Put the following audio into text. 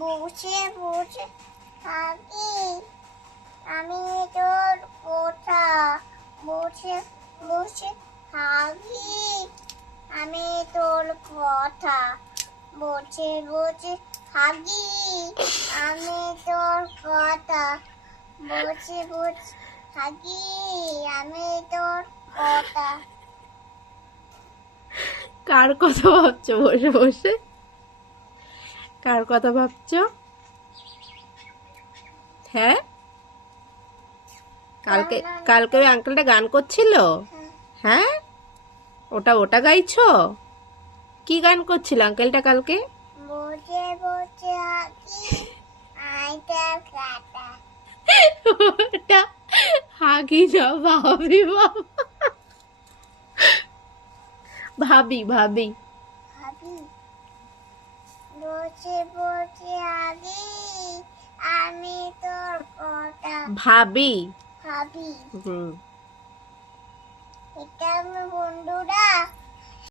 বসে বসে থাকি আমি তোর কথা বসে বসে থাকি আমি তোর কথা বসে বসে থাকি আমি তোর কথা বসে বসে থাকি আমি তোর কথা। কার কথা ভাবছো বসে বসে? কার কথা ভাবছো? হ্যাঁ, কালকে কালকে ওই আঙ্কেলটা গান করছিল। হ্যাঁ, ওটা ওটা গাইছো? কি গান করছিল আঙ্কেলটা কালকে? বসে বসে থাকি আমি তোর কথা। ওটা হাগি না, ভাবি বাবা, ভাবি ভাবি। ভাবি বসে বসে থাকি আমি তোর কথা ভাবি। ভাবি। হুম। এটা আমার বন্ধুরা